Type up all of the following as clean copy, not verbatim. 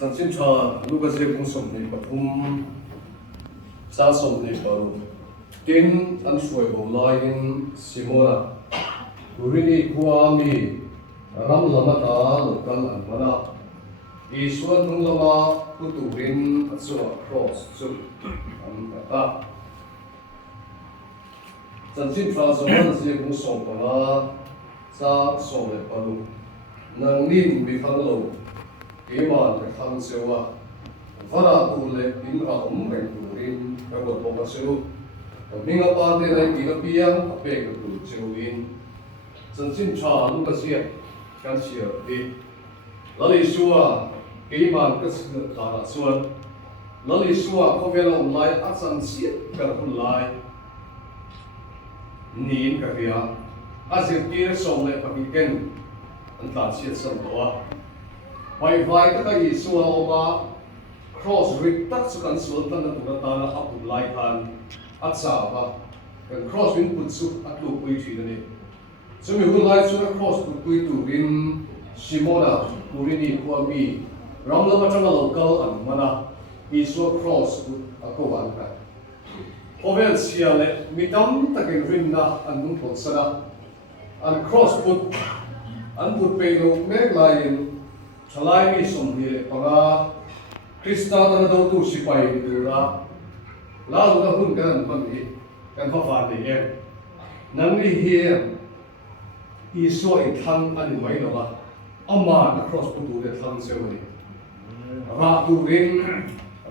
Chẳng xin cho lúc bây giờ cũng sống này bậc hùng sa sống này bảo tin anh suy bộ lại in simona kurini kuami ram lama ta lokal an mana isuan tung lama kuturin atsu cross su an ta chẳng xin cho zaman giờ cũng sống bằng sa sống này bảo nang nin bị thăng lâu cái mà cái thằng siêu à phát ra tụ lệ in ra ống bèn tụ in cái bột bột siêu còn mình ở bên đây này cái biang cái bèn tụ siêu in chân xin trả lúc cái gì cái gì đi lấy lý số cái mà cái sự là xuân lấy lý số có vẻ là online ắt sẵn xiết cái online nín cái gì à giờ kia xong lại phải cái anh ta xiết xong đó vai vai ka kai suwa oma cross rit tak su kan sul tan tu ta na apu lai khan at sa ba kan cross win put su at lu pui thi ni so mi hu lai su cross put pui tu rin simona purini kuami ram lama tanga local an mana i su cross put ako wan ka ovel sia le mi tam takin rin na an dum pot sana an cross put an put pe lo mek lai Chalai mi som hi panga Krista tan do tu sipai tu ra la lu da hun kan man hi kan fa fa ni em nang ni hi I so I thang an mai lo ba amma na cross pu tu de thang se ni ra tu rin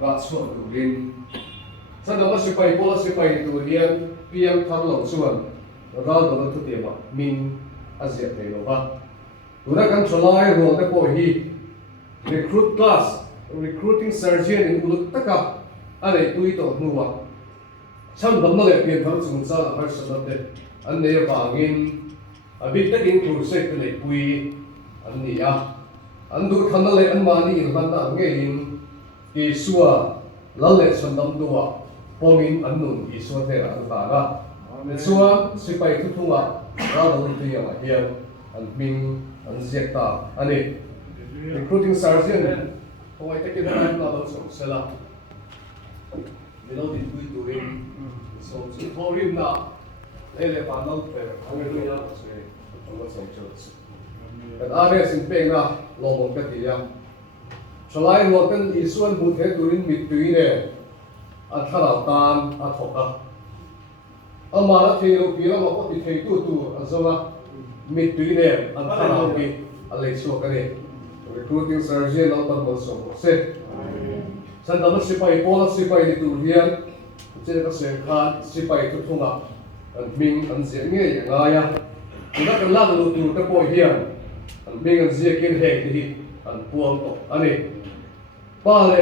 ra so tu rin san da sipai pola sipai tu hian piang thang lo chuan ra do tu te ba min azia te lo ba Tuna kan chalai role te po hi recruit class recruiting sergeant in ulut taka ale tui to nuwa cham dam le pian thar chung cha la har sanat te an ne bangin abi takin tur se te le pui an ni a an du thana le an mani in ban da nge in ki suwa la le san dam duwa pomin an nun ki suwa te an ta ga ne suwa sipai thu thunga ra lo ti ya hian an ming an ziekta ani recruiting sergeant hoi take the time la so sela below the pui turin so chu thorin na le pa no pe ang ya se ang so church and are sin pe na lo mo ka ti ya chalai lo kan isuan bu the turin mit tui ne a thara tan a thoka amara theu pi la mo ti thei tu azama mit tui ne an thara pi alai so ka ne recruiting sergeant ang tanbal so se san da sipai pola sipai ni tu hian che ka se khan sipai tu thunga an ming an zia nge nga ya ina kan la lu tu ta po hian an ming an zia kin he hi an puang to ani pa le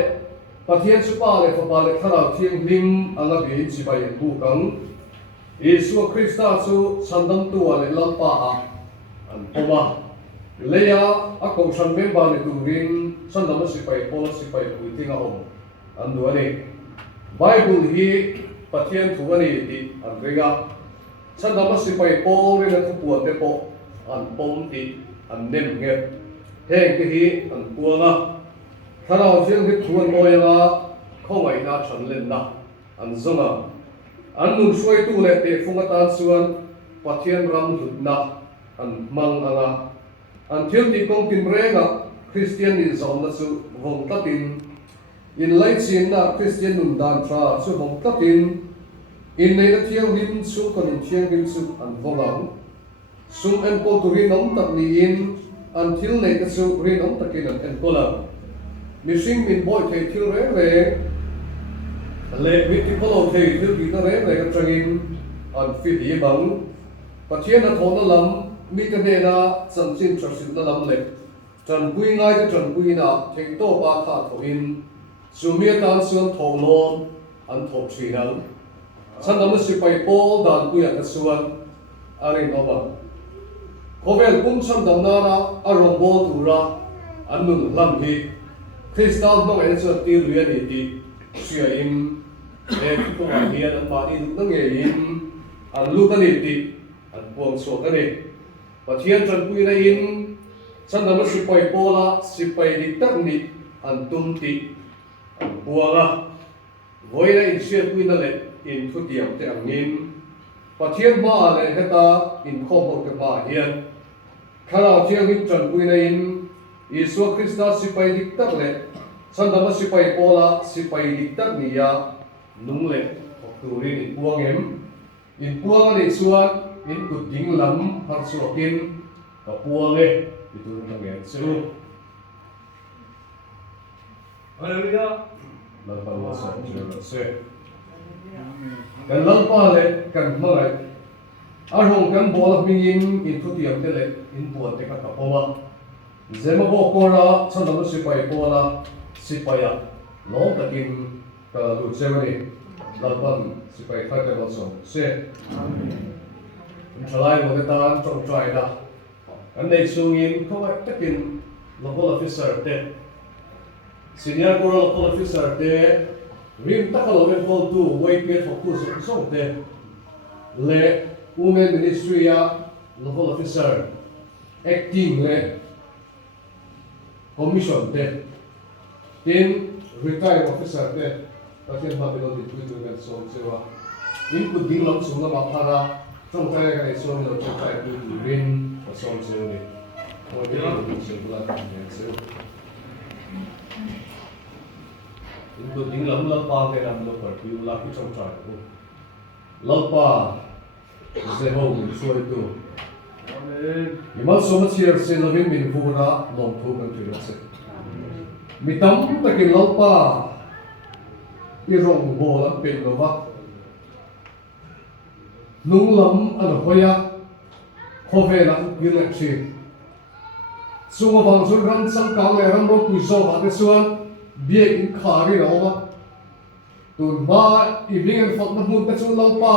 pathian su pa le fa pa le thara thiang lim anga bi sipai bu kang Yesu Krista su sandam tu ale lampa a an poma leya ako san member ni turin san dama sipai pola sipai puiting a om andu ani Bible hi pathian thuani ti an rega san dama sipai pol ri na thu te po an pom ti an nem nge he ke hi an puanga tharau jeng hi thuan moya khongai na chan len na an zonga an nun suai tu le te funga tan suan pathian ram lut na an mang anga an thiam ti kong tin renga Christian in zon na su vong tatin in lai chin na Christian nun dan tra su vong tatin in nei na thiang lim su kon in thiang lim su an volang sum en ko tu rin om tak ni in an thil nei ka su rin om takin an en kola missing min boy thei thil re re le mi ti polo thei thil ti na re re ka trangin an fit hi bang pathian na thona lam mi ka ne na chan chin trasil na lam le chan pui ngai ka chan pui na thei to ba tha tho in sumia tan suan tho lon an tho thri nang chan dam sipai pol dan pui an suan ari no ba khovel kum cham dam na na arong bo tu ra an nun lam hi kristal no en so ti ruya ni ti sia in le ki ko ma hian an ma ni lu nge in an lu ka ni ti an puang so ka ni pathian chan pui na in san dam sipai pola sipai di tak ni an tum ti an buanga voina in share puina le in thu tiam te angin pathian ma le heta in khom te ma hian khara chiang in chan puina in Isu Krista sipai diktak le sandama sipai pola sipai diktak niya nung le turin in puangem in puang le suan in kuding lam har suakin ka puange iturin angem su haleluya lalpa wasa jero se kan lalpa le kan marai arhong kan bola mingin in thutiam te le in puan te ka poma zema bo kora chandama sipai pola sipaya long takin ka lu semani lalpan sipai khate lo so se chalai mo ta chong trai da an nei sungin ko wa takin local officer te senior local officer te rim takalo en call to wait get for course so te le women ministry ya local officer acting le commission te tin retired officer te takin babilo di tu men so sewa in ku ding lam sung ma phara trong tai ga so lo chok tai tu rin so sewa ni o de lo se bula ka ne se in ku ding lam la pa ke ram lo par pi la ki trong tai ku lo pa se ho mi so tu Imal so much here say loving min vura long thu kan tu se mitam takin lalpa irong bo lam pe lo ba nung lam an hoya khove la gilak chi sunga bang sun ran sang kang le ram ro pu so ba te suan bie in khari ro ba tun ba evening and fak na mun ta chu lalpa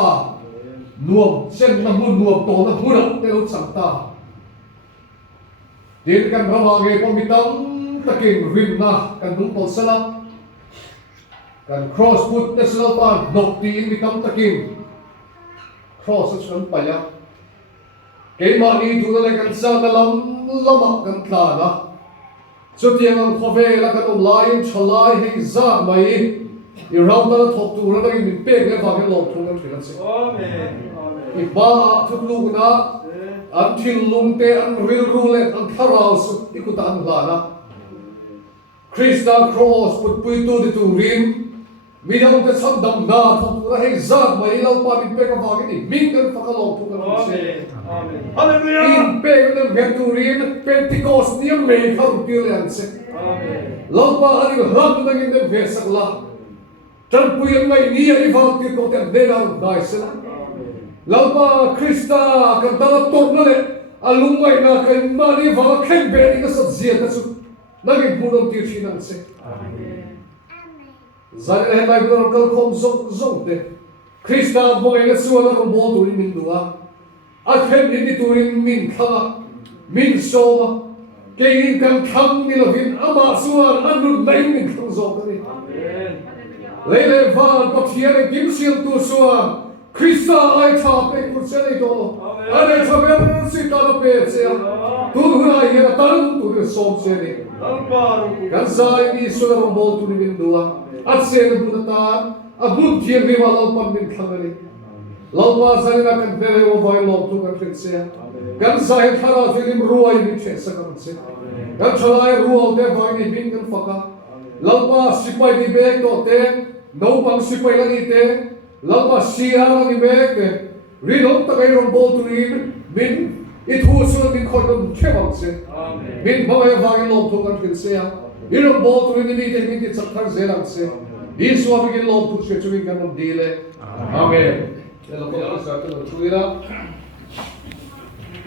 nuam sen na mun nuam to na hura te lo sang ta din kan ramage ko mitam takin rin na kan dung pol sala kan cross put na sala pa nok ti in mitam takin cross sa paya kay ma ni tu na kan sa na lama kan tla na so tiang ang khove la kan lain chalai he za mai I round na thok tu na in pe ke va ke lo tu na thila se amen iba thuk lu na an thil lung te an ril ru le an tharau su ikuta an la na Krista cross put pui tu di tu rin midang te sam dam na thok tu na he zat mai lau pa min pe ka va ke ni min kan fa ka lo tu ka se amen hallelujah in pe ke ve tu rin Pentecost ni me ka ru pi le an se amen lau pa ani ram na ngin de ve sak la tan pui ang mai ni ani va ti ko te de na dai se lalpa Krista kan dala tok na le alumai na kan mani va khen be ni ka sat zia ta su nagi budon ti thinan se amen zan le mai budon kal khom zong zong de Krista bo eng su na ko bo tu min duwa a khen ni tu rin min kha min so ma ke in kan kham ni lo vin ama suan anu nai min khong zo ni amen le va pathian kim siam tu suan Krista ai tha pe ku se nei do ai tha pe si ta lo pe se tu huna ye ta ru tu so se ni kan sai ni so ro bo tu ni min duwa at se ni bu ta a bu ti ni wa lo pa min khang ni lo pa sa ni kan pe o vai lo tu kan fe se kan sai thara fi lim ruai ni che sa kan se kan chalai ruo de vai ni bin kan fa ka lo pa sipai di be to te no pang sipai la ni te lalpa siya ni mek rilom takay rom bol turin min ithu su min khoi khewang se min bawai wang lom thu kan se irom bol turin ni te min ti chakhar zelang se isu abi lom thu se chuin kan dile amen elo ko sa to tuira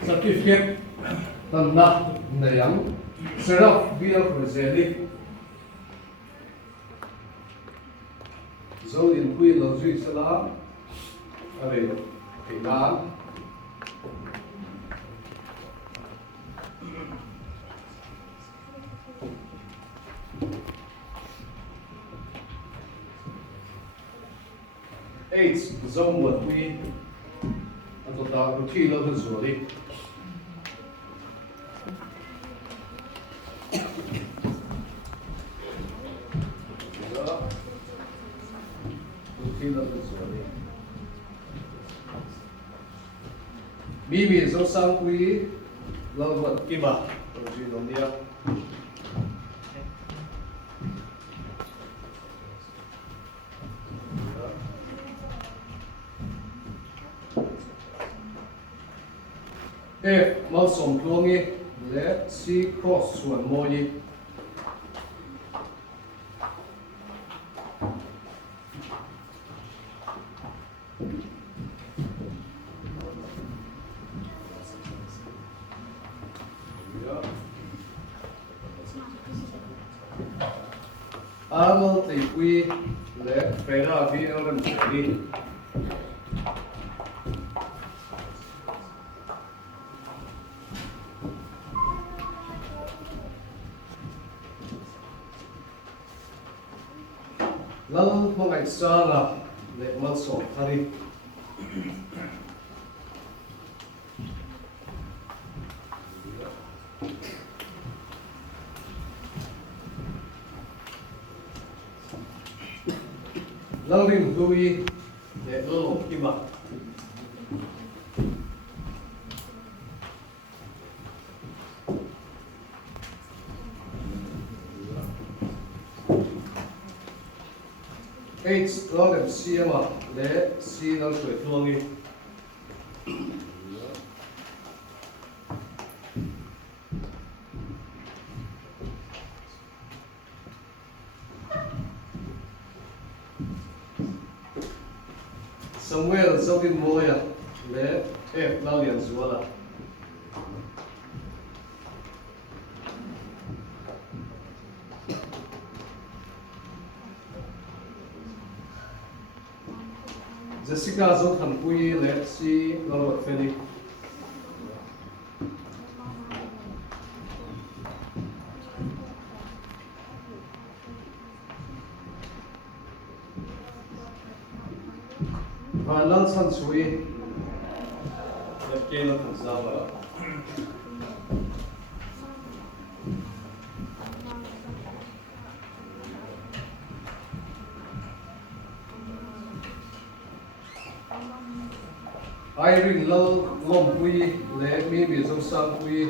certificate tan na nayang seraf biya preseli so in quy lo duy sala ở đây thì đá eight zone một quy anh tôi ta cứ thi lâu hơn rồi đi mi zo sang kui lo wat ki ba to ji no dia F mau som tlongi le C cross suan mo yi Arnold thì quy để phải ra vì nó làm gì đi lâu một ngày sau là để mất sổ thay đi lâu đi một đôi để đỡ lộn kim mặt H lo làm C mà để C nó sửa luôn đi Somewhere sau tin mua ya để F lao liền xuống là Jessica zo thằng quy lệ si lo vật phê đi và lăn săn suy đẹp kia nó thằng sao vậy Irene lâu lom quy lệ mi bị dâu sang quy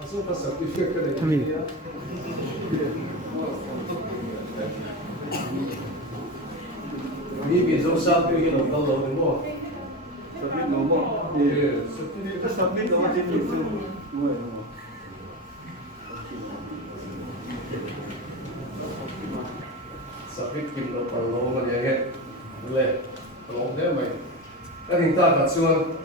Asal pas sertifikat kedai dia. Mi bị dâu sang quy cái đồng lâu đúng không? Submit nomor. Iya. Kita submit nomor jadi itu. Sakit kim lo perlu menjaga, boleh. Kalau dia main, kan kita kat suan